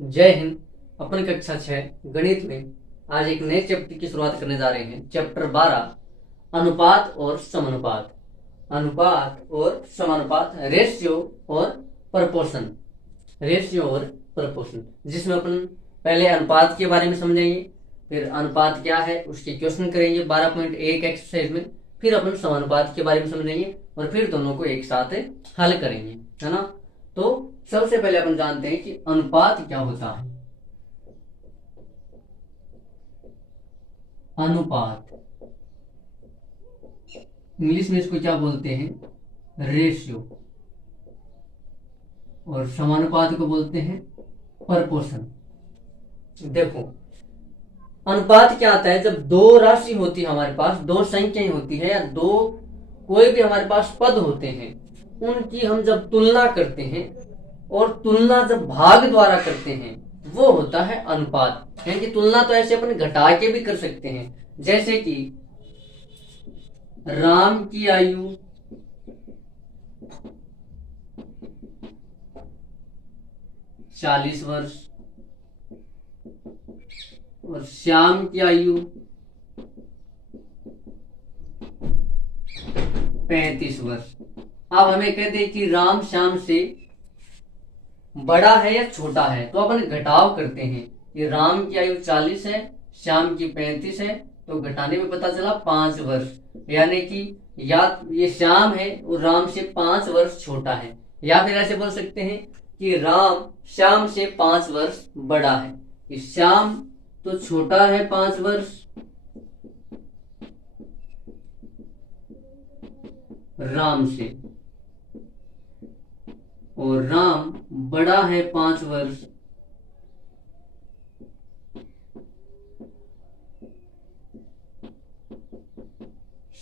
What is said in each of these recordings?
जय हिंद। अपन कक्षा 6 गणित में आज एक नए चैप्टर की शुरुआत करने जा रहे हैं। चैप्टर 12 अनुपात और समानुपात। अनुपात और समानुपात, रेशियो और प्रपोर्शन। रेशियो और प्रपोर्शन, जिसमें अपन पहले अनुपात के बारे में समझेंगे, फिर अनुपात क्या है उसके क्वेश्चन करेंगे 12.1 एक्सरसाइज में, फिर अपन समानुपात के बारे में समझेंगे और फिर दोनों को एक साथ हल करेंगे, है ना। तो सबसे पहले अपन जानते हैं कि अनुपात क्या होता है। अनुपात, इंग्लिश में इसको क्या बोलते हैं, रेशियो, और समानुपात को बोलते हैं प्रपोर्शन। देखो, अनुपात क्या आता है, जब दो राशि होती है हमारे पास, दो संख्याएं होती है या दो कोई भी हमारे पास पद होते हैं, उनकी हम जब तुलना करते हैं और तुलना जब भाग द्वारा करते हैं, वो होता है अनुपात। यानी कि तुलना तो ऐसे अपन घटा के भी कर सकते हैं, जैसे कि राम की आयु 40 वर्ष और श्याम की आयु 35 वर्ष। अब हमें कहते हैं कि राम श्याम से बड़ा है या छोटा है, तो अपन घटाव करते हैं। ये राम की आयु 40 है, श्याम की 35 है, तो घटाने में पता चला 5 वर्ष, यानी कि या ये श्याम है और राम से 5 वर्ष छोटा है। या फिर ऐसे बोल सकते हैं कि राम श्याम से 5 वर्ष बड़ा है, कि श्याम तो छोटा है 5 वर्ष, राम से, और राम बड़ा है 5 वर्ष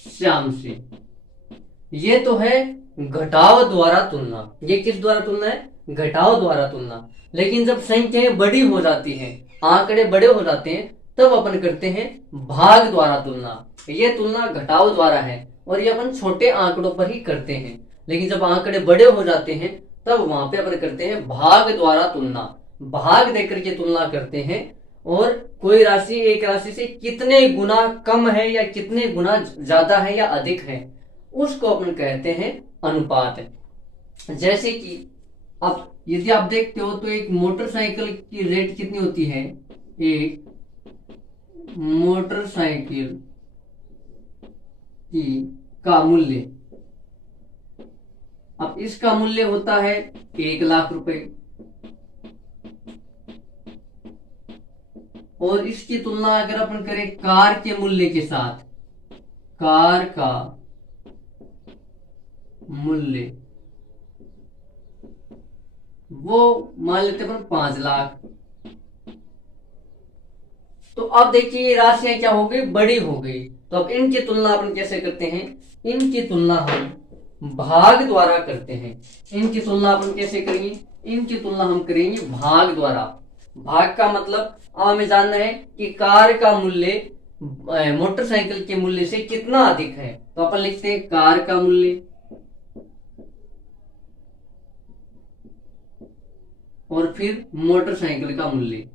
श्याम से। ये तो है घटाव द्वारा तुलना। ये किस द्वारा तुलना है? घटाव द्वारा तुलना। लेकिन जब संख्याएं बड़ी हो जाती हैं, आंकड़े बड़े हो जाते हैं, तब अपन करते हैं भाग द्वारा तुलना। ये तुलना घटाव द्वारा है और ये अपन छोटे आंकड़ों पर ही करते हैं। लेकिन जब आंकड़े बड़े हो जाते हैं, तब वहां पे अपन करते हैं भाग द्वारा तुलना। भाग देकर के तुलना करते हैं, और कोई राशि एक राशि से कितने गुना कम है या कितने गुना ज्यादा है या अधिक है, उसको अपन कहते हैं अनुपात। जैसे कि अब यदि आप देखते हो तो एक मोटरसाइकिल की रेट कितनी होती है? एक मोटरसाइकिल की का मूल्य, अब इसका मूल्य होता है 1,00,000 रुपए, और इसकी तुलना अगर अपन करें कार के मूल्य के साथ, कार का मूल्य वो मान लेते अपन 5,00,000। तो अब देखिए ये राशियां क्या हो गई? बड़ी हो गई। तो अब इनकी तुलना अपन कैसे करते हैं? इनकी तुलना हम भाग द्वारा करते हैं। इनकी तुलना अपन कैसे करेंगे? इनकी तुलना हम करेंगे भाग द्वारा। भाग का मतलब हमें जानना है कि कार का मूल्य मोटरसाइकिल के मूल्य से कितना अधिक है, तो अपन लिखते हैं कार का मूल्य और फिर मोटरसाइकिल का मूल्य।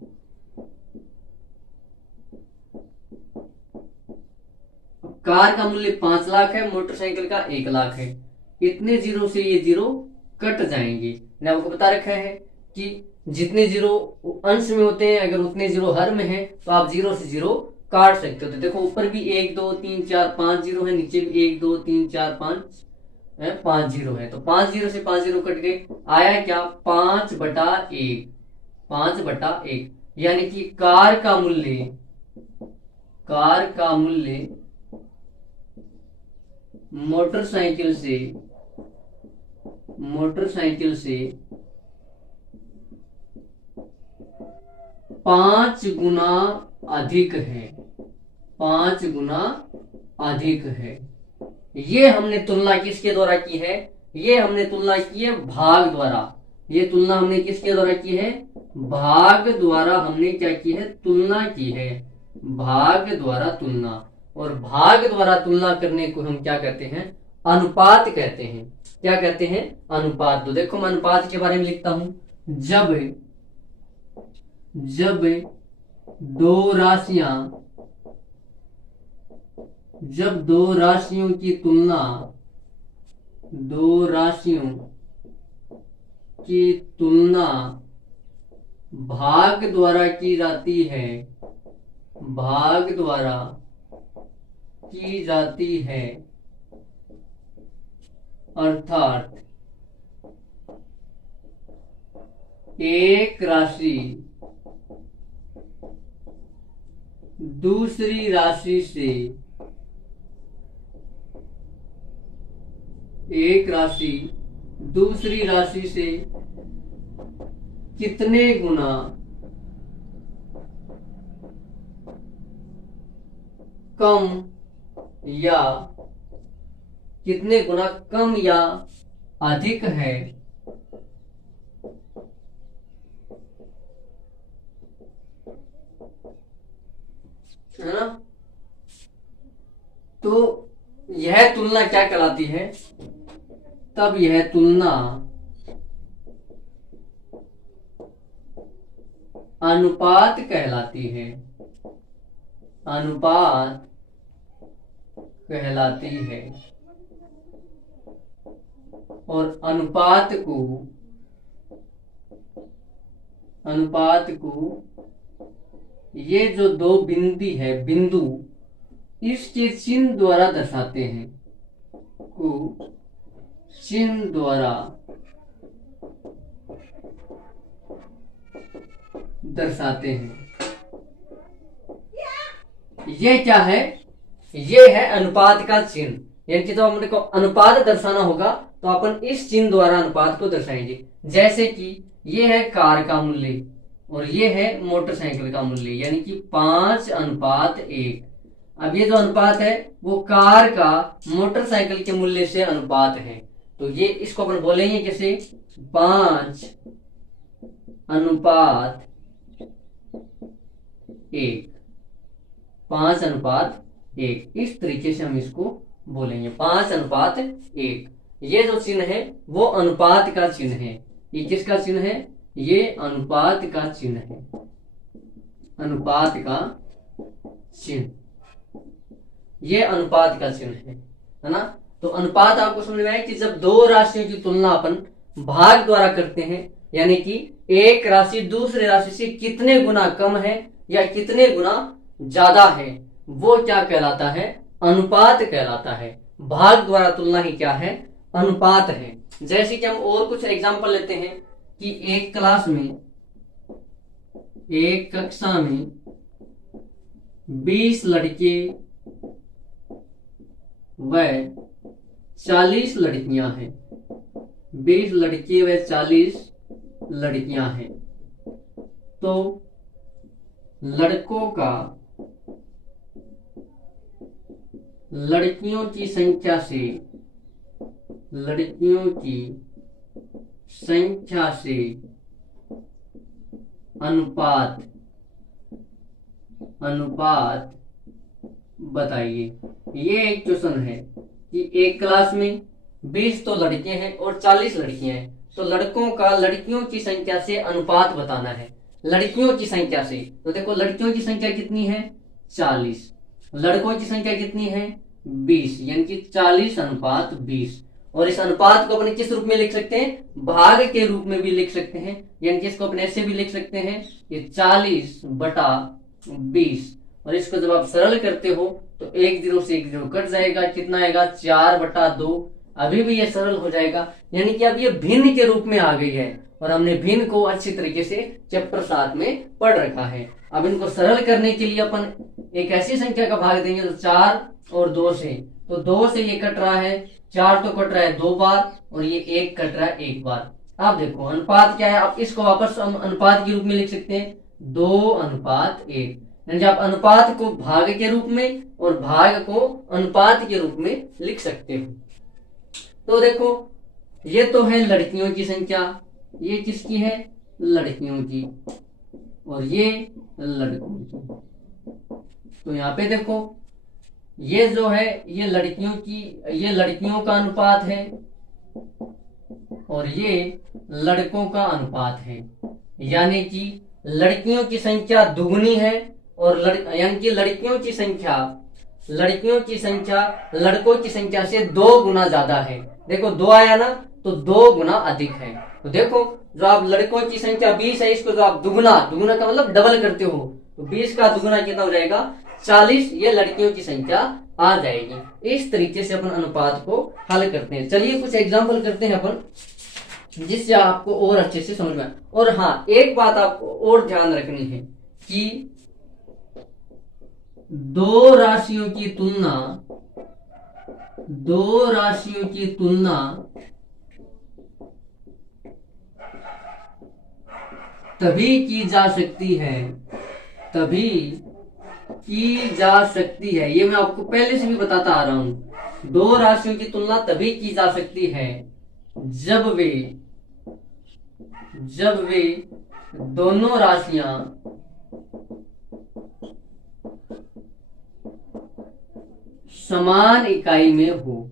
कार का मूल्य 5,00,000 है, मोटरसाइकिल का 1,00,000 है। इतने जीरो से ये जीरो कट जाएंगे। मैंने आपको बता रखा है कि जितने जीरो अंश में होते हैं, अगर उतने जीरो हर में है, तो आप जीरो से जीरो काट सकते हो। तो देखो, ऊपर भी 1 2 3 4 5 जीरो है, नीचे भी 1 2 3 4 5 जीरो है। तो 5 जीरो से 5 जीरो कट गए, आया क्या? 5/1। 5/1, यानी कि कार का मूल्य मोटरसाइकिल से 5 गुना अधिक है। 5 गुना अधिक है। ये हमने तुलना किसके द्वारा की है? ये हमने तुलना की है भाग द्वारा। ये तुलना हमने किसके द्वारा की है? भाग द्वारा हमने क्या की है? तुलना की है। भाग द्वारा तुलना। और भाग द्वारा तुलना करने को हम क्या कहते हैं? अनुपात कहते हैं। क्या कहते हैं? अनुपात। तो देखो, मैं अनुपात के बारे में लिखता हूं। जब जब दो राशियां जब दो राशियों की तुलना दो राशियों की तुलना भाग द्वारा की जाती है भाग द्वारा की जाती है अर्थात एक राशि दूसरी राशि से एक राशि दूसरी राशि से कितने गुना कम या कितने गुना कम या अधिक है ना। तो यह तुलना क्या कहलाती है? तब यह तुलना अनुपात कहलाती है अनुपात कहलाती है। और अनुपात को ये जो दो बिंदु इसके चिन्ह द्वारा दर्शाते हैं को चिन्ह द्वारा दर्शाते हैं। ये क्या है? ये है अनुपात का चिन्ह। यानी कि तो हमने को अनुपात दर्शाना होगा तो अपन इस चिन्ह द्वारा अनुपात को दर्शाएंगे। जैसे कि ये है कार का मूल्य और ये है मोटरसाइकिल का मूल्य, यानी कि 5:1। अब ये जो अनुपात है वो कार का मोटरसाइकिल के मूल्य से अनुपात है। तो ये इसको अपन बोलेंगे कैसे? 5:1 5:1 इस तरीके से हम इसको बोलेंगे 5:1। ये जो चिन्ह है वो अनुपात का चिन्ह है। ये किसका चिन्ह है? ये अनुपात का चिन्ह है। अनुपात का चिन्ह, ये अनुपात का चिन्ह है ना। तो अनुपात आपको समझ में आया कि जब दो राशियों की तुलना अपन भाग द्वारा करते हैं, यानी कि एक राशि दूसरे राशि से कितने गुना कम है या कितने गुना ज्यादा है, वो क्या कहलाता है? अनुपात कहलाता है। भाग द्वारा तुलना ही क्या है? अनुपात है। जैसे कि हम और कुछ एग्जांपल लेते हैं कि एक क्लास में, एक कक्षा में 20 लड़के व 40 लड़कियां हैं। 20 लड़के व 40 लड़कियां हैं। तो लड़कों का लड़कियों की संख्या से अनुपात बताइए। ये एक क्वेश्चन है कि एक क्लास में 20 तो लड़के हैं और 40 लड़कियां हैं, तो लड़कों का लड़कियों की संख्या से अनुपात बताना है। लड़कियों की संख्या से, तो देखो लड़कियों की संख्या कितनी है? 40। लड़कों की संख्या कितनी है? 20, यानी कि 40:20। और इस अनुपात को अपने किस रूप में लिख सकते हैं? भाग के रूप में भी लिख सकते हैं। यानी कि इसको अपने ऐसे भी लिख सकते हैं कि 40/20। और इसको जब आप सरल करते हो तो 1 0 से 1 0 कट जाएगा। कितना आएगा? 4/2। अभी भी ये सरल हो जाएगा। यानी कि अब ये भिन्न के रूप में आ गई है और हमने भिन्न को अच्छी तरीके से चैप्टर 7 में पढ़ रखा है। अब इनको सरल करने के लिए अपन एक ऐसी संख्या का भाग देंगे तो 4 और 2 से, तो 2 से ये कट रहा है, 4 तो कट रहा है 2 बार और ये 1 कट रहा है 1 बार। अब देखो अनुपात क्या है? अब इसको वापस हम अनुपात के रूप में लिख सकते हैं 2:1। यानी आप अनुपात को भाग के रूप में और भाग को अनुपात के रूप में लिख सकते हो। तो देखो ये तो है लड़कियों की संख्या, ये किसकी है? लड़कियों की, और ये लड़कों की। तो यहाँ पे देखो ये जो है ये लड़कियों का अनुपात है और ये लड़कों का अनुपात है। यानी कि लड़कियों की संख्या दुगनी है और यानी कि लड़कियों की संख्या लड़कों की संख्या से 2 गुना ज्यादा है। देखो 2 आया ना, तो 2 गुना अधिक है। तो देखो जो आप लड़कों की संख्या 20 है, इसको जो आप दुगना का मतलब डबल करते हो, तो 20 का दुगना कितना हो जाएगा 40, ये लड़कियों की संख्या आ जाएगी। इस तरीके से अपन अनुपात को हल करते हैं। चलिए कुछ एग्जाम्पल करते हैं अपन, जिससे आपको और अच्छे से समझ में आए। और हाँ, एक बात आपको और ध्यान रखनी है कि दो राशियों की तुलना तभी की जा सकती है, ये मैं आपको पहले से भी बताता आ रहा हूं। 2 राशियों की तुलना तभी की जा सकती है जब वे दोनों राशियां समान इकाई में हो।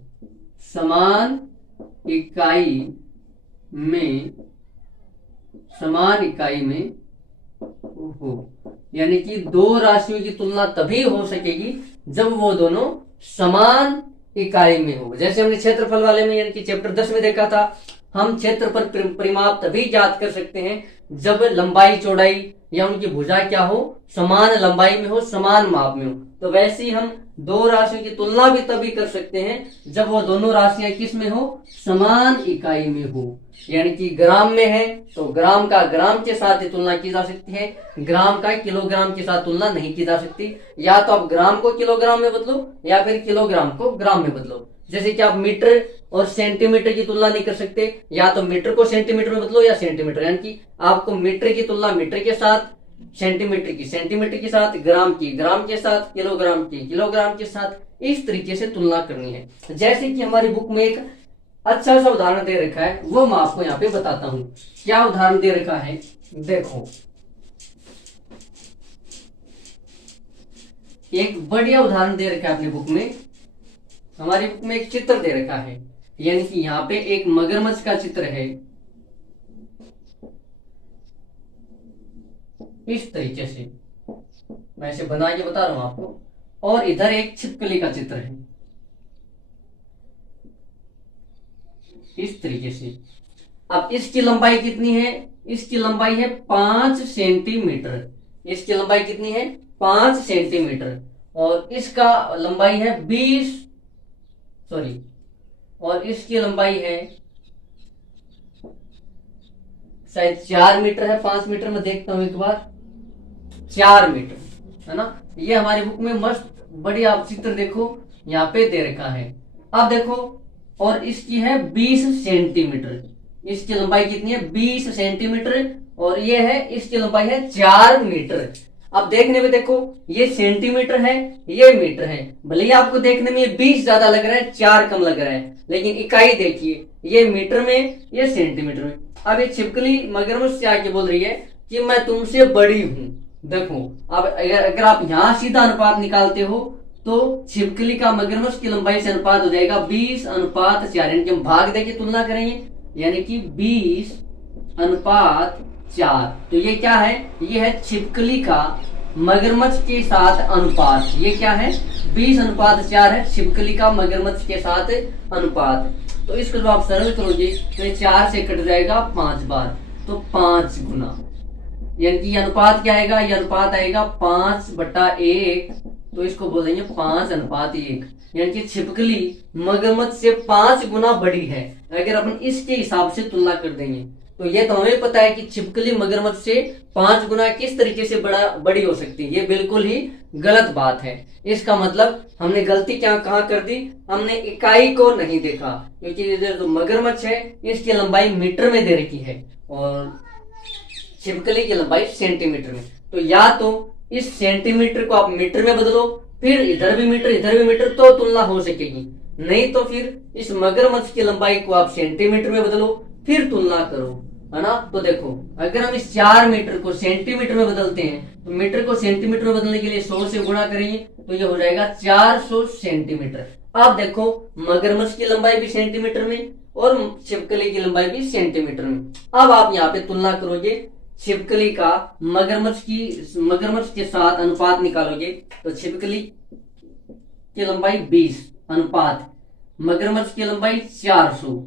यानी कि 2 राशियों की तुलना तभी हो सकेगी जब वो दोनों समान इकाई में हो। जैसे हमने क्षेत्रफल वाले में यानी कि चैप्टर 10 में देखा था, हम क्षेत्रफल परिमाप तभी ज्ञात कर सकते हैं जब लंबाई चौड़ाई या उनकी भुजा क्या हो, समान लंबाई में हो, समान माप में हो। तो वैसे ही हम 2 राशियों की तुलना भी तभी कर सकते हैं जब वो दोनों राशियां किस में हो, समान इकाई में हो। यानी कि ग्राम में है तो ग्राम का ग्राम के साथ ही तुलना की जा सकती है, ग्राम का किलोग्राम के साथ तुलना नहीं की जा सकती। या तो आप ग्राम को किलोग्राम में बदलो या फिर किलोग्राम को ग्राम में बदलो। जैसे कि आप मीटर और सेंटीमीटर की तुलना नहीं कर सकते, या तो मीटर को सेंटीमीटर में बदलो या सेंटीमीटर, यानी कि आपको मीटर की तुलना मीटर के साथ, सेंटीमीटर के साथ, ग्राम के साथ, किलोग्राम के साथ, इस तरीके से तुलना करनी है। जैसे कि हमारी बुक में एक अच्छा सा उदाहरण दे रखा है, वो मैं आपको यहाँ पे बताता हूँ। क्या उदाहरण दे रखा है, देखो एक बढ़िया उदाहरण दे रखा है अपनी बुक में। हमारी बुक में एक चित्र दे रखा है, यानी कि यहाँ पे एक मगरमच्छ का चित्र है इस तरीके से, मैं इसे बना के बता रहा हूं आपको। और इधर एक छिपकली का चित्र है इस तरीके से। अब इसकी लंबाई कितनी है, इसकी लंबाई है 5 सेंटीमीटर। इसकी लंबाई कितनी है, 5 सेंटीमीटर। और इसका लंबाई है और इसकी लंबाई है शायद 4 मीटर है, 5 मीटर में देखता हूं एक बार, 4 मीटर है ना। ये हमारी बुक में मस्त बढ़िया आप चित्र देखो यहाँ पे दे रखा है। अब देखो, और इसकी है 20 सेंटीमीटर। इसकी लंबाई कितनी है, 20 सेंटीमीटर। और ये है, इसकी लंबाई है 4 मीटर। अब देखने में देखो, ये सेंटीमीटर है, ये मीटर है। भले ही आपको देखने में 20 ज्यादा लग रहा है, 4 कम लग रहा है, लेकिन इकाई देखिए, ये मीटर में, ये सेंटीमीटर में। अब ये छिपकली मगरमच्छ से आके बोल रही है कि मैं तुमसे बड़ी हूं। देखो, अब अगर आप यहाँ सीधा अनुपात निकालते हो तो छिपकली का मगरमच्छ की लंबाई से अनुपात हो जाएगा 20:4, यानी कि हम भाग देके तुलना करेंगे, यानी कि 20:4। तो ये क्या है, ये है छिपकली का मगरमच्छ के साथ अनुपात। ये क्या है, 20:4 है छिपकली का मगरमच्छ के साथ अनुपात। तो इसको जब आप सरल करोगे तो ये 4 से कट जाएगा 5 बार, तो 5 गुना, यानी कि अनुपात क्या आएगा, ये अनुपात आएगा 5/1। तो इसको बोलेंगे 5:1, यानी कि छिपकली मगरमच्छ से 5 गुना बड़ी है। अगर अपन इसके हिसाब से तुलना कर देंगे तो ये तो हमें पता है कि छिपकली मगरमच्छ से 5 गुना किस तरीके से बड़ी हो सकती है। ये बिल्कुल ही गलत बात है। इसका मतलब हमने गलती कहाँ कर दी, हमने इकाई को नहीं देखा, क्योंकि जो मगरमच्छ है इसकी लंबाई मीटर में दे रखी है और छिपकली की लंबाई सेंटीमीटर में। तो या तो इस सेंटीमीटर को आप मीटर में बदलो, फिर इधर भी मीटर, तो तुलना हो सकेगी। नहीं तो फिर इस मगरमच्छ की लंबाई को आप सेंटीमीटर में बदलो, फिर तुलना करो, है ना। तो देखो, अगर हम इस 4 मीटर को सेंटीमीटर में बदलते हैं तो मीटर को सेंटीमीटर में बदलने के लिए 100 से गुणा करेंगे तो ये हो जाएगा 400 सेंटीमीटर। अब देखो, मगरमच्छ की लंबाई भी सेंटीमीटर में और छिपकली की लंबाई भी सेंटीमीटर में। अब आप यहाँ पे तुलना करोगे छिपकली का मगरमच्छ के साथ अनुपात निकालोगे तो छिपकली की लंबाई 20 अनुपात मगरमच्छ की लंबाई 400।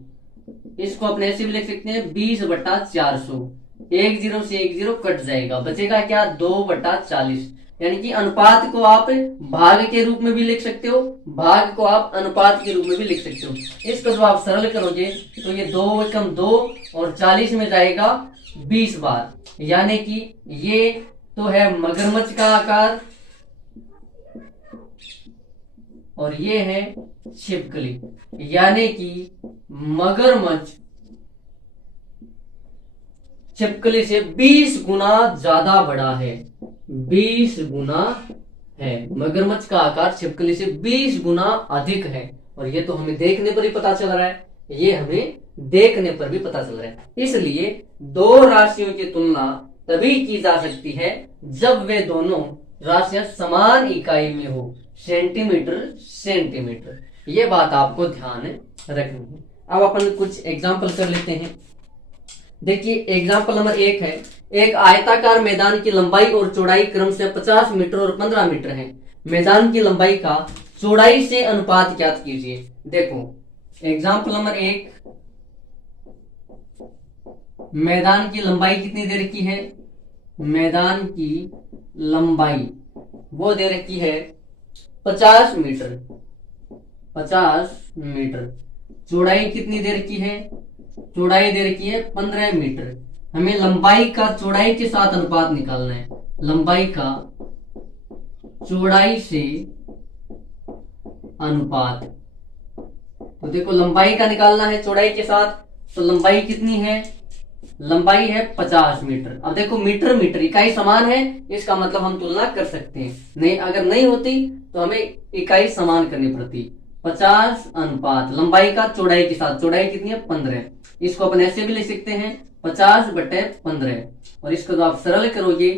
इसको अपने ऐसे भी लिख सकते हैं 20/400। 10 से 10 कट जाएगा, बचेगा क्या 2/40। यानी कि अनुपात को आप भाग के रूप में भी लिख सकते हो, भाग को आप अनुपात के रूप में भी लिख सकते हो। इसको जब आप सरल करोगे तो ये 2 एकम 2 और 40 में जाएगा 20 बार। यानी कि ये तो है मगरमच्छ का आकार और ये है छिपकली। यानी कि मगरमच्छ छिपकली से 20 गुना ज्यादा बड़ा है। 20 गुना है, मगरमच्छ का आकार छिपकली से 20 गुना अधिक है। और ये तो हमें देखने पर ही पता चल रहा है, ये हमें देखने पर भी पता चल रहा है। इसलिए दो राशियों की तुलना तभी की जा सकती है जब वे दोनों राशियां समान इकाई में हो, सेंटीमीटर सेंटीमीटर। ये बात आपको ध्यान रखनी है। अब अपन कुछ एग्जाम्पल कर लेते हैं। देखिए एग्जाम्पल नंबर 1 है, एक आयताकार मैदान की लंबाई और चौड़ाई क्रमशः 50 मीटर और 15 मीटर है। मैदान की लंबाई का चौड़ाई से अनुपात ज्ञात कीजिए। देखो एग्जाम्पल नंबर 1, मैदान की लंबाई कितनी दे रखी है, मैदान की लंबाई वो दे रखी है 50 मीटर, 50 मीटर। चौड़ाई कितनी दे रखी है, चौड़ाई दे रखी है 15 मीटर। हमें लंबाई का चौड़ाई के साथ अनुपात निकालना है, लंबाई का चौड़ाई से अनुपात। तो देखो लंबाई का निकालना है चौड़ाई के साथ, तो लंबाई कितनी है, लंबाई है 50 मीटर। अब देखो मीटर मीटर इकाई समान है, इसका मतलब हम तुलना कर सकते हैं। नहीं अगर नहीं होती तो हमें इकाई समान करनी पड़ती। 50 अनुपात लंबाई का चौड़ाई के साथ, चौड़ाई कितनी है 15। इसको अपन ऐसे भी लिख सकते हैं 50/15। और इसको जब आप सरल करोगे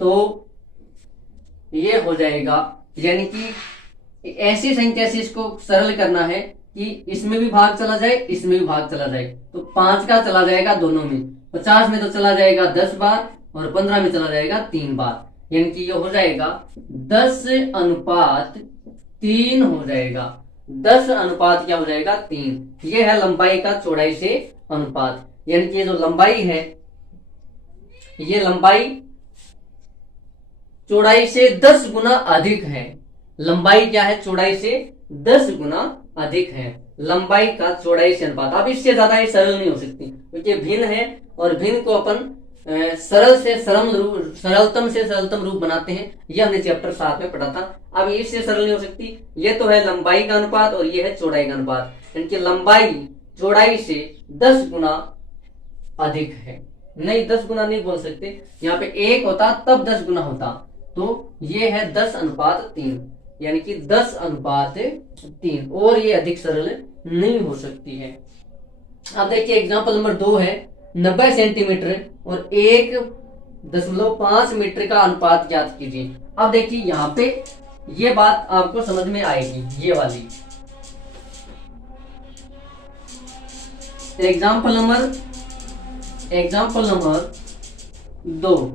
तो ये हो जाएगा, यानी कि ऐसी संख्या से इसको सरल करना है कि इसमें भी भाग चला जाए, इसमें भी भाग चला जाए, तो 5 का चला जाएगा दोनों में। 50 में तो चला जाएगा 10 बार और 15 में चला जाएगा 3 बार। यानी कि ये हो जाएगा 10:3 हो जाएगा। 10 अनुपात क्या हो जाएगा 3। ये है लंबाई का चौड़ाई से अनुपात। यानी कि ये जो लंबाई है, ये लंबाई चौड़ाई से 10 गुना अधिक है। लंबाई क्या है, चौड़ाई से 10 गुना अधिक है। लंबाई का चौड़ाई से अनुपात। अब इससे ज्यादा ये सरल नहीं हो सकती क्योंकि भिन्न है और भिन्न को अपन सरल से सरलतम से सरलतम रूप बनाते हैं। ये हमने चैप्टर 7 में पढ़ा था। अब इससे सरल नहीं हो सकती। ये तो है लंबाई का अनुपात और ये है चौड़ाई का अनुपात। यानी लंबाई चौड़ाई से 10 गुना अधिक है। नहीं 10 गुना नहीं बोल सकते, यहाँ पे 1 होता तब 10 गुना होता। तो ये है 10:3, यानी कि 10:3 और ये अधिक सरल नहीं हो सकती है। अब देखिए एग्जांपल नंबर 2 है, 90 सेंटीमीटर और 1.5 मीटर का अनुपात ज्ञात कीजिए। अब देखिए यहाँ पे ये बात आपको समझ में आएगी, ये वाली। एग्जांपल नंबर 2,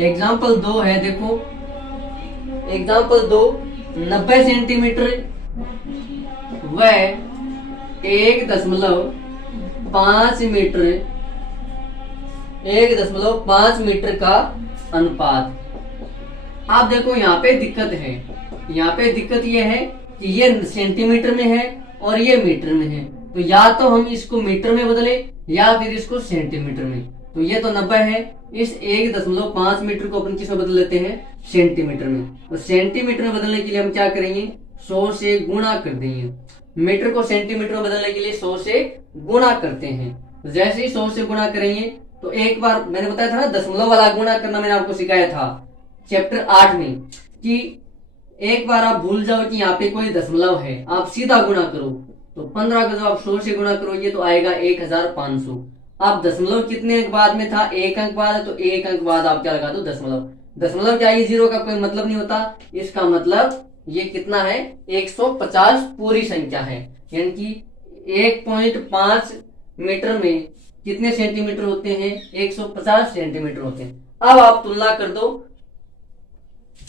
एग्जाम्पल 2 है। देखो एग्जाम्पल 2, 90 सेंटीमीटर व 1.5 मीटर, 1.5 मीटर का अनुपात। आप देखो यहाँ पे दिक्कत है, यहाँ पे दिक्कत ये है कि ये सेंटीमीटर में है और ये मीटर में है। तो या तो हम इसको मीटर में बदले या फिर इसको सेंटीमीटर में। तो ये तो 90 है, इस 1.5 मीटर को अपन किसमें बदल लेते हैं, सेंटीमीटर में। तो सेंटीमीटर में बदलने के लिए हम क्या करेंगे, 100 से गुणा कर देंगे। मीटर को सेंटीमीटर में बदलने के लिए 100 से गुणा करते हैं। जैसे ही 100 से गुणा करेंगे तो एक बार मैंने बताया था ना, दशमलव वाला गुणा करना मैंने आपको सिखाया था चैप्टर 8 में, कि एक बार आप भूल जाओ कि यहाँ पे कोई दशमलव है, आप सीधा गुणा करो। तो 15 का जब आप 100 से गुणा करोगे तो आएगा 1500। आप दशमलव कितने अंक बाद में था, 1 अंक बाद है, तो 1 अंक बाद आप क्या लगा दो, दशमलव। दशमलव क्या, ये 0 का कोई मतलब नहीं होता। इसका मतलब ये कितना है, 150 पूरी संख्या है। यानी कि 1.5 मीटर में कितने सेंटीमीटर होते हैं? 150 सेंटीमीटर होते हैं। अब आप तुलना कर दो,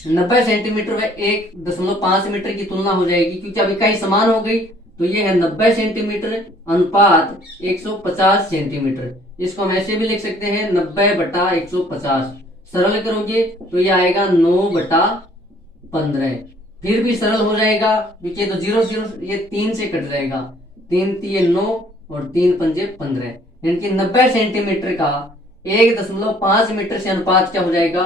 90 सेंटीमीटर व 1.5 मीटर की तुलना हो जाएगी, क्योंकि अब इकाई समान हो गई। तो ये है 90 सेंटीमीटर अनुपात 150 सेंटीमीटर। इसको हम ऐसे भी लिख सकते हैं 90/150। सरल करोगे तो ये आएगा 9/15। फिर भी सरल हो जाएगा, क्योंकि तो 0 0 ये 3 से कट जाएगा। 3 3 9 और 3 5 15, यानी कि 90 सेंटीमीटर का 1.5 मीटर से अनुपात क्या हो जाएगा?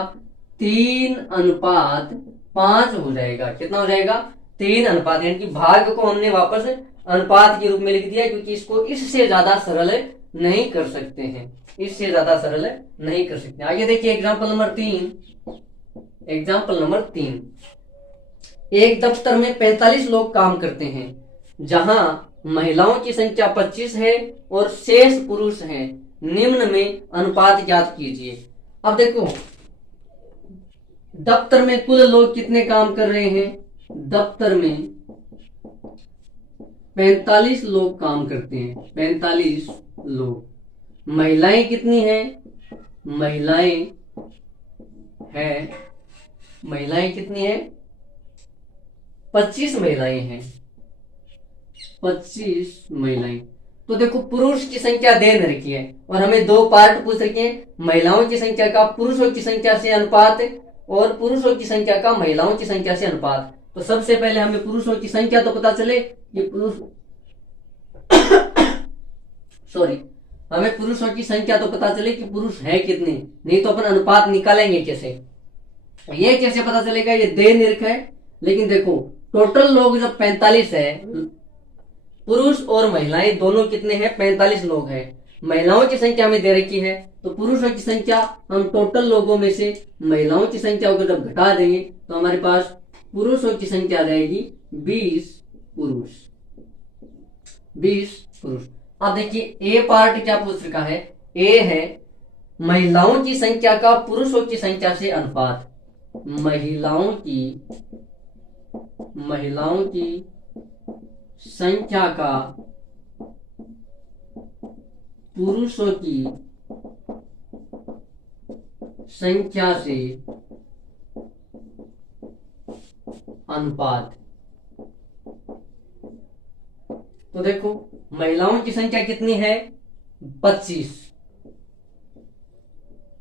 3:5 हो जाएगा। कितना हो जाएगा? 3:5, यानी कि भाग को हमने वापस अनुपात के रूप में लिख दिया, क्योंकि इसको इससे ज्यादा सरल नहीं कर सकते हैं, इससे ज्यादा सरल नहीं कर सकते। आगे देखिए एग्जाम्पल नंबर 3। एग्जाम्पल नंबर 3, एक दफ्तर में 45 लोग काम करते हैं, जहां महिलाओं की संख्या 25 है और शेष पुरुष हैं। निम्न में अनुपात ज्ञात कीजिए। अब देखो, दफ्तर में कुल लोग कितने काम कर रहे हैं? दफ्तर में 45 लोग काम करते हैं, 45 लोग। महिलाएं कितनी हैं? महिलाएं कितनी हैं? 25 महिलाएं हैं, 25 महिलाएं। तो देखो, पुरुष की संख्या दे रखी है और हमें 2 पार्ट पूछ रखे हैं, महिलाओं की संख्या का पुरुषों की संख्या से अनुपात और पुरुषों की संख्या का महिलाओं की संख्या से अनुपात। तो सबसे पहले हमें पुरुषों की संख्या तो पता चले, ये पुरुष हमें पुरुषों की संख्या तो पता चले कि पुरुष है कितने, नहीं तो अपन अनुपात निकालेंगे कैसे? ये कैसे पता चलेगा? ये दे निरख है। लेकिन देखो, टोटल लोग जब 45 है, पुरुष और महिलाएं दोनों कितने हैं? 45 लोग हैं। महिलाओं की संख्या हमें दे रखी है, तो पुरुषों की संख्या हम टोटल लोगों में से महिलाओं की संख्या को जब घटा देंगे तो हमारे पास पुरुषों की संख्या आ जाएगी 20 पुरुष। 20 पुरुष। अब देखिए, ए पार्ट क्या पूछ रखा है? ए है महिलाओं की संख्या का पुरुषों की संख्या से अनुपात। महिलाओं की संख्या का पुरुषों की संख्या से अनुपात। तो देखो, महिलाओं की संख्या कितनी है? 25।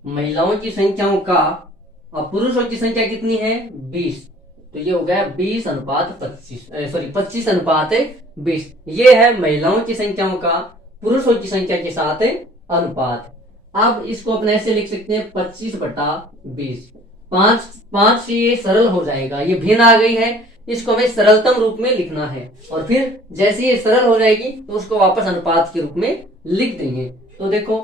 महिलाओं की संख्याओं का और पुरुषों की संख्या कितनी है? 20। तो ये हो गया 25:25। ये है महिलाओं की संख्याओं का पुरुषों की संख्या के साथ अनुपात। अब इसको अपने ऐसे लिख सकते हैं 25/20। 5 से ये सरल हो जाएगा, ये भिन्न आ गई है, इसको हमें सरलतम रूप में लिखना है और फिर जैसे ये सरल हो जाएगी तो उसको वापस अनुपात के रूप में लिख देंगे। तो देखो,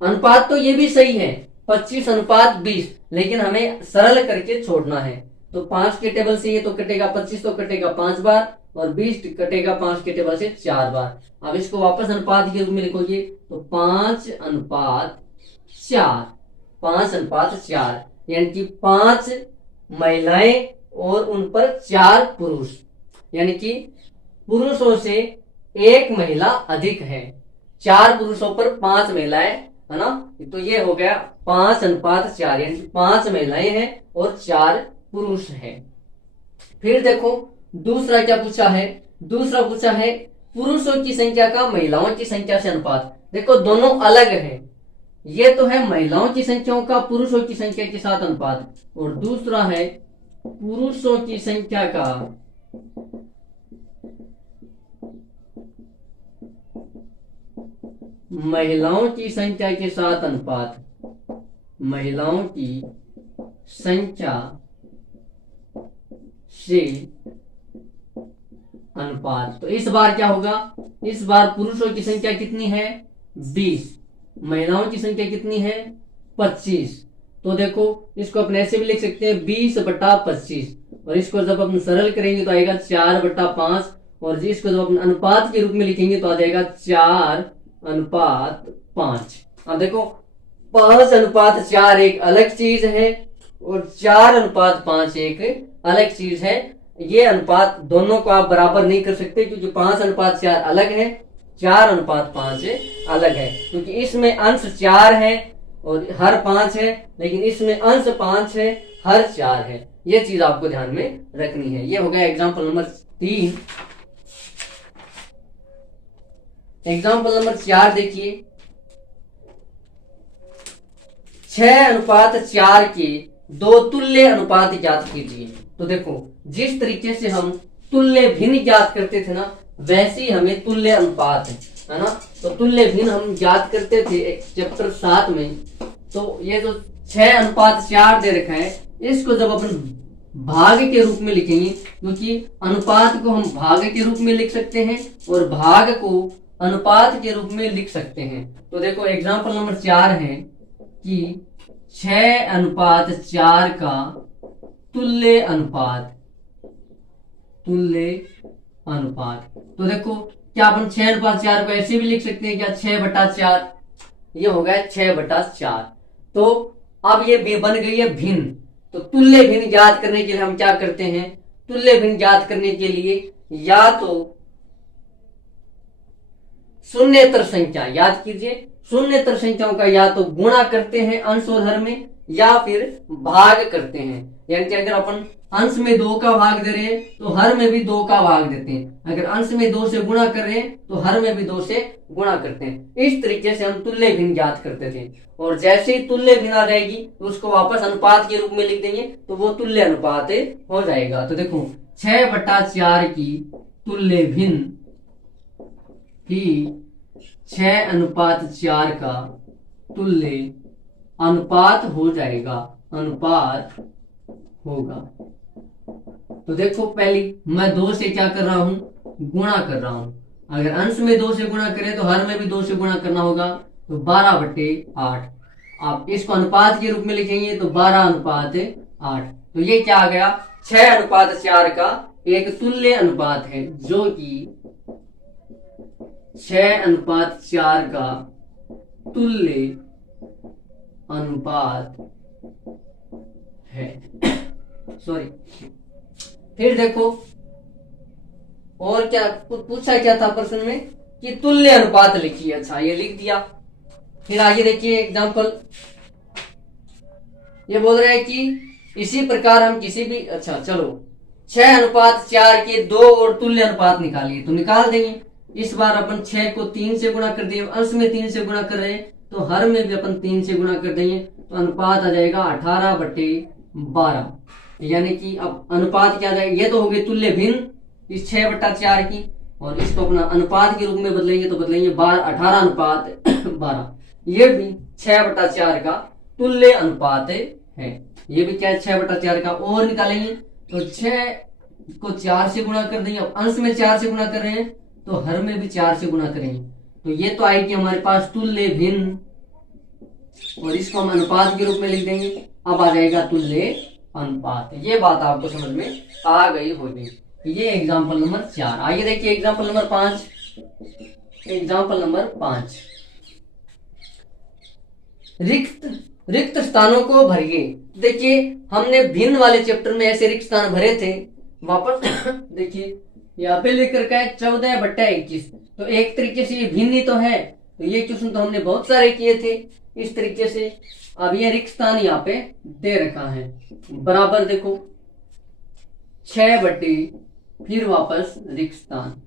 अनुपात तो ये भी सही है 25:20, लेकिन हमें सरल करके छोड़ना है। तो 5 के टेबल से ये तो कटेगा, 25 तो कटेगा 5 बार और 20 कटेगा 5 के टेबल से 4 बार। अब इसको वापस अनुपात के रूप में लिखोगे तो 5:4। 5:4, यानी कि 5 महिलाएं और उन पर 4 पुरुष, यानी कि पुरुषों से 1 महिला अधिक है। 4 पुरुषों पर 5 महिलाएं, है ना? तो ये हो गया 5:4, यानी 5 महिलाएं हैं और 4 पुरुष हैं। फिर देखो, दूसरा क्या पूछा है? दूसरा पूछा है पुरुषों की संख्या का महिलाओं की संख्या से अनुपात। देखो, दोनों अलग हैं। ये तो है महिलाओं की संख्याओं का पुरुषों की संख्या के साथ अनुपात, और दूसरा है पुरुषों की संख्या का महिलाओं की संख्या के साथ अनुपात। महिलाओं की संख्या से अनुपात। तो इस बार क्या होगा? इस बार पुरुषों की संख्या कितनी है? 20। महिलाओं की संख्या कितनी है? 25। तो देखो, इसको अपने ऐसे भी लिख सकते हैं 20/25, और इसको जब अपन सरल करेंगे तो आएगा 4/5, और जिसको जब अपन अनुपात के रूप में लिखेंगे तो आ जाएगा 4:5। अब देखो, 5:4 एक अलग चीज है और 4:5 एक अलग चीज है। ये अनुपात दोनों को आप बराबर नहीं कर सकते, क्योंकि 5:4 अलग है 4:5 अलग है, क्योंकि इसमें अंश 4 है और हर 5 है, लेकिन इसमें अंश 5 है, हर 4 है। ये चीज आपको ध्यान में रखनी है। ये हो गया एग्जाम्पल नंबर 3। एग्जाम्पल नंबर 4 देखिए, 6:4 के दो तुल्य अनुपात ज्ञात कीजिए। तो देखो, जिस तरीके से हम तुल्य भिन्न ज्ञात करते थे ना, वैसे ही हमें तुल्य अनुपात है ना, तो तुल्य भिन्न हम ज्ञात करते थे चैप्टर 7 में। तो ये जो 6:4 दे रखा है, इसको जब अपन भाग के रूप में लिखेंगे, क्योंकि अनुपात को हम भाग के रूप में लिख सकते हैं और भाग को अनुपात के रूप में लिख सकते हैं। तो देखो एग्जाम्पल नंबर 4 है कि 6:4 का तुल्य अनुपात, तुल्य अनुपात। तो देखो, क्या अपन 6:4 को ऐसे भी लिख सकते हैं क्या, 6/4, ये हो गया 6/4। तो अब ये बन गई है भिन्न। तो तुल्य भिन्न ज्ञात करने के लिए हम क्या करते हैं, तुल्य भिन्न ज्ञात करने के लिए या तो शून्येतर संख्या, याद कीजिए, शून्येतर संख्याओं का या तो गुणा करते हैं अंश और हर में, या फिर भाग करते हैं। यानी कि अगर अपन अंश में 2 का भाग दे रहे हैं तो हर में भी 2 का भाग देते हैं। अगर अंश में 2 से गुणा कर रहे हैं तो हर में भी 2 से गुणा करते हैं। इस तरीके से हम तुल्य भिन्न ज्ञात करते थे। और जैसे ही तुल्य भिन्न आ जाएगी तो उसको वापस अनुपात के रूप में लिख देंगे, तो वो तुल्य अनुपात हो जाएगा। तो देखो, 6/4 की तुल्य भिन्न ही 6:4 का तुल्य अनुपात हो जाएगा, अनुपात होगा। तो देखो, पहली मैं 2 से क्या कर रहा हूं, गुणा कर रहा हूं। अगर अंश में 2 से गुणा करें तो हर में भी 2 से गुणा करना होगा, तो 12/8। आप इसको अनुपात के रूप में लिखेंगे तो 12:8। तो ये क्या आ गया, 6:4 का एक तुल्य अनुपात है, जो कि 6:4 का तुल्य अनुपात है। सॉरी, फिर देखो और क्या पूछा क्या था प्रश्न में, कि तुल्य अनुपात लिखिए। अच्छा, ये लिख दिया। फिर आगे देखिए एग्जांपल, ये बोल रहा है कि इसी प्रकार हम किसी भी, अच्छा चलो, 6:4 के 2 और तुल्य अनुपात निकालिए। तो निकाल देंगे। इस बार अपन 6 को 3 से गुणा कर दिए, अंश में 3 से गुणा कर रहे हैं, तो हर में भी अपन 3 से गुणा कर देंगे, तो अनुपात आ जाएगा 18/12। यानी कि अब अनुपात क्या आ जाएगा, ये तो हो गई तुल्य भिन्न इस 6/4 की, और इसको अपना अनुपात के रूप में बदलेंगे तो बदलेंगे 18:12। ये भी 6/4 का तुल्य अनुपात है। ये भी क्या है, 6/4 का। और निकालेंगे तो 6 को 4 से गुणा कर देंगे। अब अंश में 4 से गुणा कर रहे हैं तो हर में भी 4 से गुणा करेंगे, तो ये तो आएगी हमारे पास तुल्य भिन्न, और इसको हम अनुपात के रूप में लिख देंगे। अब आ जाएगा तुल्य अनुपात। ये बात आपको समझ में आ गई होगी। ये एग्जाम्पल नंबर 4। आइए देखिए एग्जाम्पल नंबर 5। एग्जाम्पल नंबर 5, रिक्त स्थानों को भरिए। देखिए, हमने भिन्न वाले चैप्टर में ऐसे रिक्त स्थान भरे थे। वापस देखिए, यहाँ पे लेकर का है 14/21। तो एक तरीके से ये भिन्न ही तो है। तो ये क्वेश्चन तो हमने बहुत सारे किए थे इस तरीके से। अब ये रिक्त स्थान यहाँ पे दे रखा है, बराबर देखो 6/ फिर वापस रिक्त स्थान।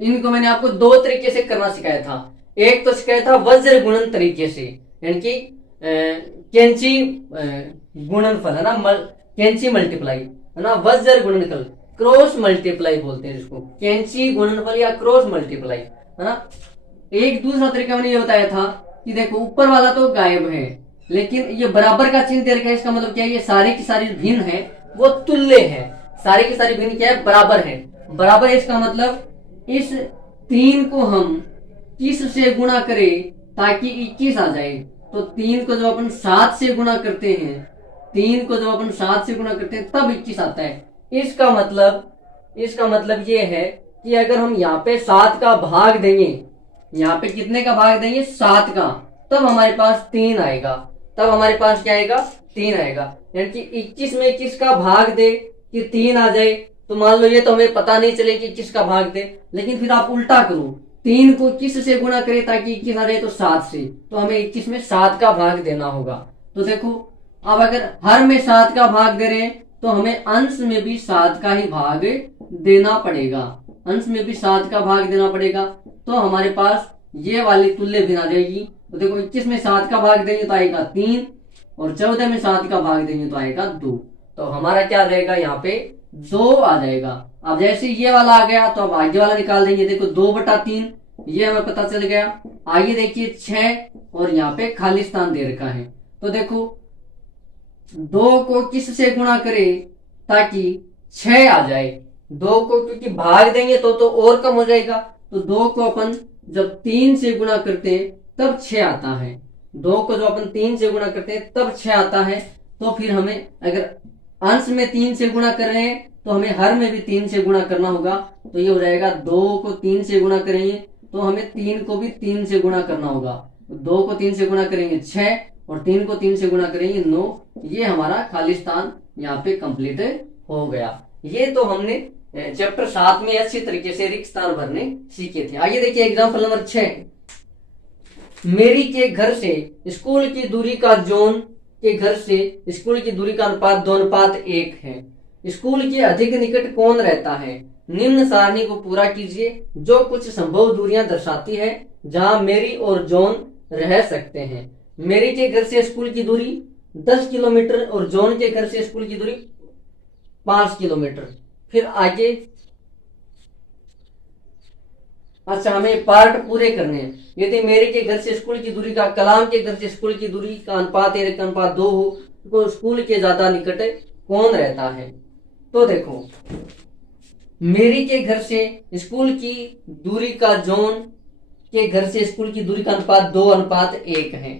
इनको मैंने आपको 2 तरीके से करना सिखाया था। एक तो सिखाया था वज्र गुणन तरीके से, यानी कि कैंची गुणनफल है ना, कैंची मल्टीप्लाई है ना, वज्र गुणनफल, क्रॉस मल्टीप्लाई बोलते हैं जिसको, कैंची गुणनफल या क्रॉस मल्टीप्लाई है ना। एक दूसरा तरीका मैंने ये बताया था कि देखो, ऊपर वाला तो गायब है, लेकिन ये बराबर का चिन्ह दे रखा है। इसका मतलब क्या है, ये सारी की सारी भिन्न है, वो तुल्य है। सारी की सारी भिन्न क्या है, बराबर है। बराबर इसका मतलब इस 3 को हम किस से गुणा करें ताकि 21 आ जाए। तो 3 को जब अपन 7 से गुणा करते हैं, 3 को जब अपन 7 से गुणा करते हैं तब 21 आता है। इसका मतलब ये है कि अगर हम यहाँ पे 7 का भाग देंगे, यहाँ पे कितने का भाग देंगे, 7 का, तब हमारे पास 3 आएगा। तब हमारे पास क्या आएगा, 3 आएगा। यानी कि 21 में 21 का भाग दे कि 3 आ जाए। तो मान लो ये तो हमें पता नहीं चले कि 21 का भाग दे, लेकिन फिर आप उल्टा करो, 3 को किस से गुणा करें ताकि 21 आ जाए, तो 7 से। तो हमें 21 में 7 का भाग देना होगा। तो देखो अब अगर हर में 7 का भाग दे रहे हैं तो हमें अंश में भी 7 का ही भाग देना पड़ेगा। अंश में भी 7 का भाग देना पड़ेगा। तो हमारे पास ये वाली तुल्य भिन्न आ जाएगी। तो देखो 21 में 7 का भाग देंगे तो आएगा 3 और 14 में 7 का भाग देंगे तो आएगा 2। तो हमारा क्या रहेगा यहाँ पे 2 आ जाएगा। अब जैसे ये वाला आ गया तो अब आगे वाला निकाल देंगे। देखो 2/3 ये हमें पता चल गया। आगे देखिए 6 और यहाँ पे खाली स्थान दे रखा है। तो देखो 2 को किस से गुणा करें ताकि 6 आ जाए। 2 को क्योंकि भाग देंगे तो और कम हो जाएगा। तो 2 को अपन जब 3 से गुणा करते हैं तब 6 आता है। 2 को जब अपन 3 से गुणा करते हैं तब 6 आता है। तो फिर हमें अगर अंश में 3 से गुणा कर रहे हैं तो हमें हर में भी 3 से गुणा करना होगा। तो ये हो जाएगा 2 को 3 से गुणा करेंगे तो हमें 3 को भी 3 से गुणा करना होगा। 2 को 3 से गुणा करेंगे 6 और 3 को 3 से गुणा करेंगे 9। ये हमारा खाली स्थान यहाँ पे कंप्लीट हो गया। ये तो हमने चैप्टर 7 में अच्छी तरीके से रिक्त स्थान भरने सीखे थे। आइए देखिए एग्जाम्पल नंबर 6। मेरी के घर से स्कूल की दूरी का जॉन के घर से स्कूल की दूरी का अनुपात 2:1 है। स्कूल के अधिक निकट कौन रहता है। निम्न सारणी को पूरा कीजिए जो कुछ संभव दूरियां दर्शाती है जहां मेरी और जॉन रह सकते हैं। मेरी के घर से स्कूल की दूरी 10 किलोमीटर और जॉन के घर से स्कूल की दूरी 5 किलोमीटर। फिर आगे अच्छा हमें पार्ट पूरे करने हैं। यदि मेरे के घर से स्कूल की दूरी का कलाम के घर से स्कूल की दूरी का अनुपात 1:2 हो तो स्कूल के ज्यादा निकट कौन रहता है। तो देखो मेरी के घर से स्कूल की दूरी का जॉन के घर से स्कूल की दूरी का अनुपात 2:1 है।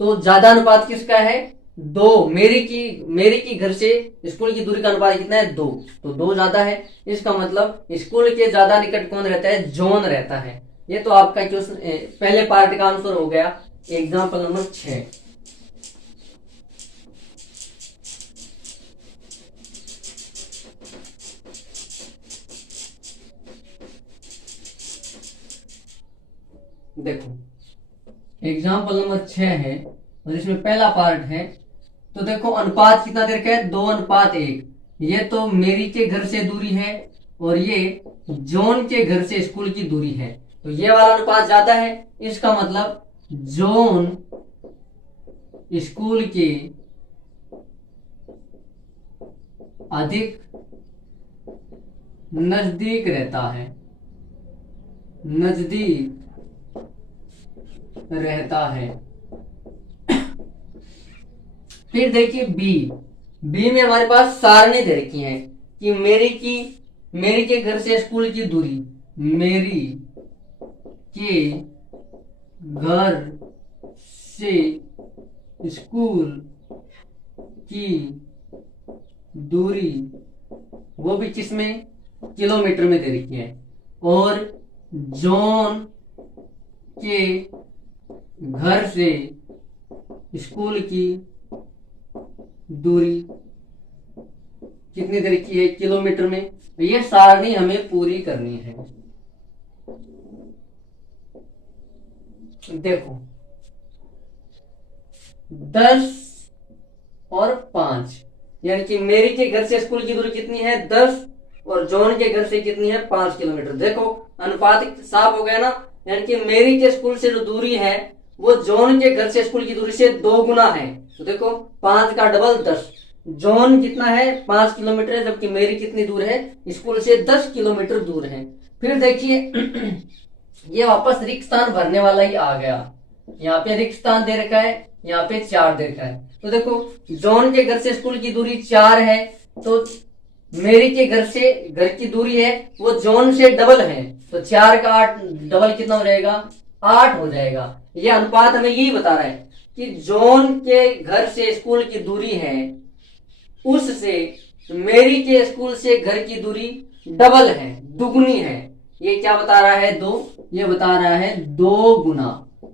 तो ज्यादा अनुपात किसका है 2। मेरी की घर से स्कूल की दूरी का अनुपात कितना है 2। तो 2 ज्यादा है। इसका मतलब स्कूल के ज्यादा निकट कौन रहता है जॉन रहता है। ये तो आपका क्वेश्चन पहले पार्ट का आंसर हो गया एग्जाम्पल नंबर 6। देखो एग्जाम्पल नंबर 6 है और इसमें पहला पार्ट है। तो देखो अनुपात कितना दे रखा है 2:1। ये तो मेरी के घर से दूरी है और ये जॉन के घर से स्कूल की दूरी है। तो ये वाला अनुपात ज्यादा है। इसका मतलब जॉन स्कूल के अधिक नजदीक रहता है, नजदीक रहता है। फिर देखिए बी में हमारे पास सारणी दे रखी है कि मेरी के घर से स्कूल की दूरी, मेरी के घर से स्कूल की दूरी वो भी किसमें किलोमीटर में दे रखी है। और जॉन के घर से स्कूल की दूरी कितनी दे रखी है किलोमीटर में। ये सारणी हमें पूरी करनी है। देखो 10 और 5 यानी कि मेरी के घर से स्कूल की दूरी कितनी है 10 और जॉन के घर से कितनी है 5 किलोमीटर। देखो अनुपात साफ हो गया ना। यानी कि मेरी के स्कूल से जो दूरी है वो जॉन के घर से स्कूल की दूरी से 2 गुना है। तो देखो 5 का डबल 10। जॉन कितना है 5 किलोमीटर है जबकि मेरी कितनी दूर है स्कूल से 10 किलोमीटर दूर है। फिर देखिए ये वापस रिक्त स्थान भरने वाला ही आ गया। यहाँ पे रिक्त स्थान दे रखा है, यहाँ पे 4 दे रखा है। तो देखो जॉन के घर से स्कूल की दूरी 4 है तो मेरी के घर से घर की दूरी है वो जॉन से डबल है। तो 4 का 8 डबल कितना हो जाएगा 8 हो जाएगा। ये अनुपात हमें यही बता रहा है कि जॉन के घर से स्कूल की दूरी है उससे मेरी के स्कूल से घर की दूरी डबल है, दुगनी है। ये क्या बता रहा है 2। ये बता रहा है 2 गुना।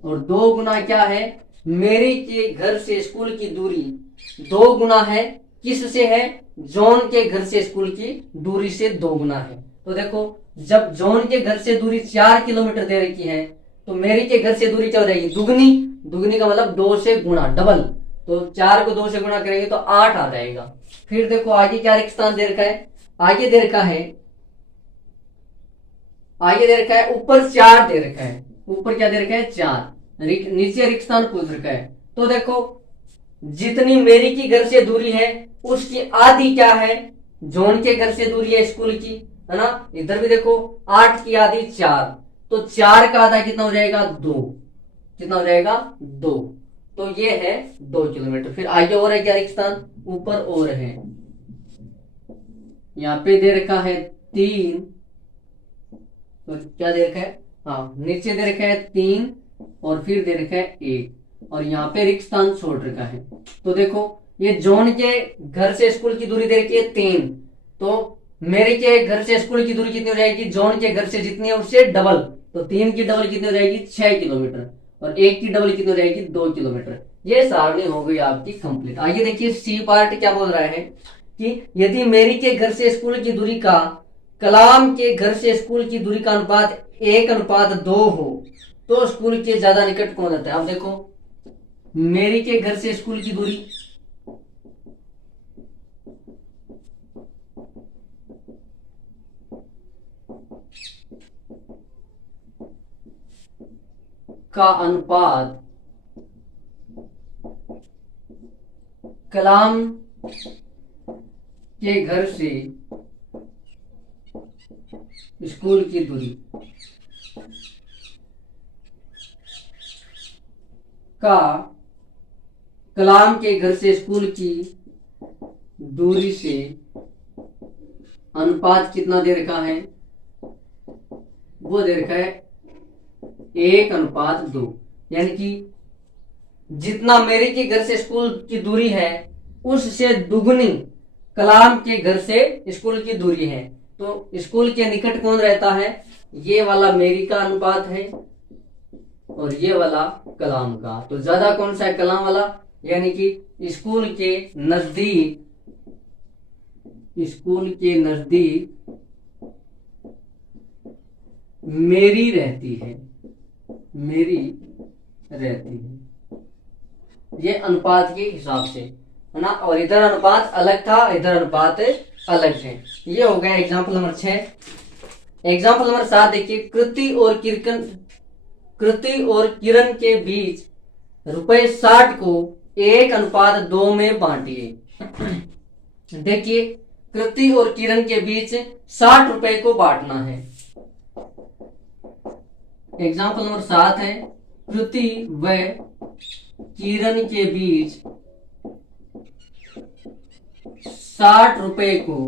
और 2 गुना क्या है मेरी के घर से स्कूल की दूरी 2 गुना है। किस से है जॉन के घर से स्कूल की दूरी से 2 गुना है। तो देखो जब जॉन के घर से दूरी 4 किलोमीटर दे रखी है तो मेरी के घर से दूरी क्या हो जाएगी, दुगनी। दुगनी का मतलब 2 से गुणा, डबल। तो 4 को 2 से गुणा करेंगे तो 8 आ जाएगा। फिर देखो आगे क्या रिक्त स्थान दे रखा है, आगे दे रखा है, आगे दे रखा है ऊपर 4 दे रखा है, ऊपर क्या दे रखा है 4, नीचे रिक्त स्थान पूछ रखा है। तो देखो जितनी मेरी की घर से दूरी है उसकी आधी क्या है, जॉन के घर से दूरी है स्कूल की, है ना। इधर भी देखो 8 की आधी 4, तो 4 का आधा कितना हो जाएगा 2, कितना हो जाएगा 2। तो ये है 2 किलोमीटर। फिर आगे और है क्या रिक्त स्थान, ऊपर और है, यहाँ पे दे रखा है 3, तो क्या दे रखा है, हाँ नीचे दे रखा है 3 और फिर दे रखा है 1 और यहाँ पे रिक्त स्थान छोड़ रखा है। तो देखो ये जॉन के घर से स्कूल की दूरी दे रखी है 3, तो मेरे के घर से स्कूल की दूरी कितनी हो जाएगी, जॉन के घर से जितनी है उससे डबल। तो 3 की डबल कितनी हो जाएगी 6 किलोमीटर और 1 की डबल कितनी हो जाएगी 2 किलोमीटर। ये सारणी हो गई आपकी कंप्लीट। आगे देखिए सी पार्ट क्या बोल रहा है कि यदि मेरी के घर से स्कूल की दूरी का कलाम के घर से स्कूल की दूरी का अनुपात 1:2 हो तो स्कूल के ज्यादा निकट कौन रहता है। अब देखो मेरी के घर से स्कूल की दूरी का अनुपात कलाम के घर से स्कूल की दूरी का कलाम के घर से स्कूल की दूरी से अनुपात कितना दे रखा है, वो दे रखा है 1:2। यानी कि जितना मेरे के घर से स्कूल की दूरी है उससे दुगनी कलाम के घर से स्कूल की दूरी है। तो स्कूल के निकट कौन रहता है, ये वाला मेरी का अनुपात है और ये वाला कलाम का। तो ज्यादा कौन सा है, कलाम वाला। यानी कि स्कूल के नजदीक मेरी रहती है, ये अनुपात के हिसाब से, है ना। और इधर अनुपात अलग था, इधर अनुपात अलग है। ये हो गया एग्जाम्पल नंबर 6। एग्जाम्पल नंबर 7 देखिए, कृति और किरण के बीच ₹60 को 1:2 में बांटिए। देखिए कृति और किरण के बीच 60 रुपए को बांटना है। एग्जाम्पल नंबर 7 है, कृति व किरण के बीच 60 रुपए को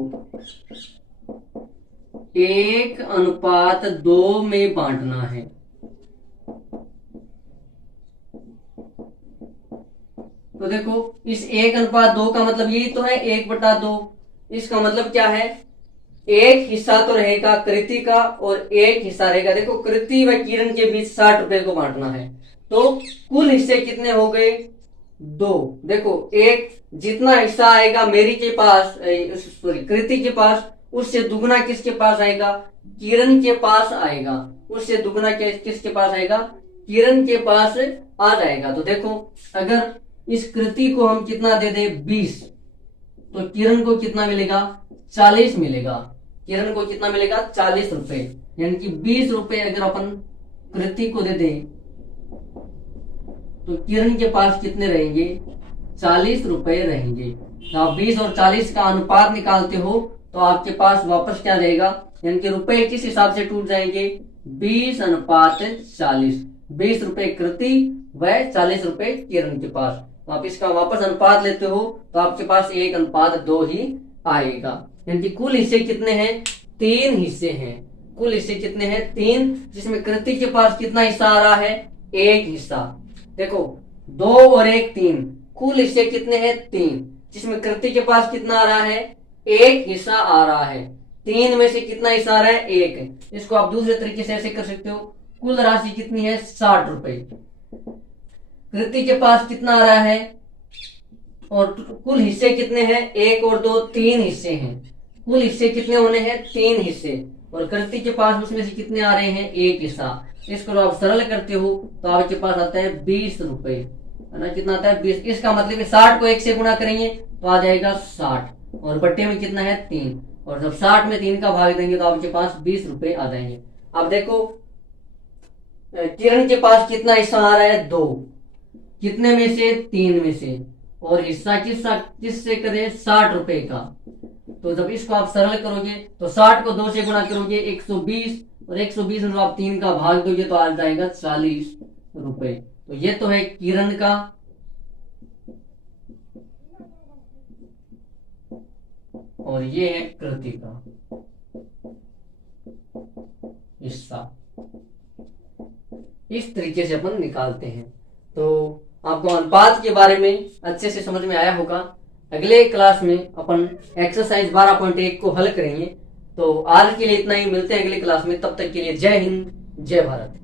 1:2 में बांटना है। तो देखो इस 1:2 का मतलब यही तो है 1/2। इसका मतलब क्या है, एक हिस्सा तो रहेगा कृति का और एक हिस्सा रहेगा, देखो कृति व किरण के बीच 60 रुपए को बांटना है। तो कुल हिस्से कितने हो गए 2। देखो एक जितना हिस्सा आएगा मेरी के पास, सॉरी कृति के पास, उससे दुगना किसके पास आएगा, किरण के पास आएगा। उससे दुगना किसके पास आएगा, किरण के पास आ जाएगा। तो देखो अगर इस कृति को हम कितना दे दे 20, तो किरण को कितना मिलेगा 40 मिलेगा। किरण को कितना मिलेगा 40 रुपए। यानी कि 20 रुपए अगर अपन कृति को दे दें तो किरण के पास कितने रहेंगे 40 रुपए रहेंगे। तो आप 20 और 40 का अनुपात निकालते हो तो आपके पास वापस क्या रहेगा, यानी कि रुपए किस हिसाब से टूट जाएंगे 20:40। 20 रुपए कृति व 40 रुपए किरण के पास। तो आप इसका वापस अनुपात लेते हो तो आपके पास 1:2 ही आएगा। यानी कि कुल हिस्से कितने हैं 3 हिस्से हैं। कुल हिस्से कितने हैं 3, जिसमें कृति के पास कितना हिस्सा आ रहा है 1 हिस्सा। देखो 2 और 1 3, कुल हिस्से कितने हैं 3, जिसमें कृति के पास कितना आ रहा है 1 हिस्सा आ रहा है। 3 में से कितना हिस्सा आ रहा है 1। इसको आप दूसरे तरीके से ऐसे कर सकते हो, कुल राशि कितनी है 60 रुपए। कृति के पास कितना आ रहा है और कुल हिस्से कितने हैं 1 और 2 3 हिस्से हैं। कुल हिस्से कितने होने हैं 3 हिस्से। और कृति के पास उसमें से कितने आ रहे हैं, 1 हिस्सा। इसको जब आप सरल करते हो तो आपके पास आता है 20 रुपए, है ना। कितना आता है, 20। इसका मतलब 60 को 1 से गुणा करेंगे तो आ जाएगा 60, और बट्टे में कितना है, 3, और जब 60 में 3 का भाग देंगे तो आपके पास 20 रुपए आ जाएंगे। अब देखो किरण के पास कितना हिस्सा आ रहा है, 2, कितने में से, 3 में से, और हिस्सा किससे करें, 60 रुपए का। तो जब इसको आप सरल करोगे तो 60 को 2 से गुणा करोगे 120, और 120 में जब आप 3 का भाग दोगे तो आ जाएगा 40 रुपए। तो ये तो है किरण का, और ये है कृति का हिस्सा। इस तरीके से अपन निकालते हैं। तो आपको अनुपात के बारे में अच्छे से समझ में आया होगा। अगले क्लास में अपन एक्सरसाइज 12.1 को हल करेंगे। तो आज के लिए इतना ही, मिलते हैं अगली क्लास में। तब तक के लिए जय हिंद, जय भारत।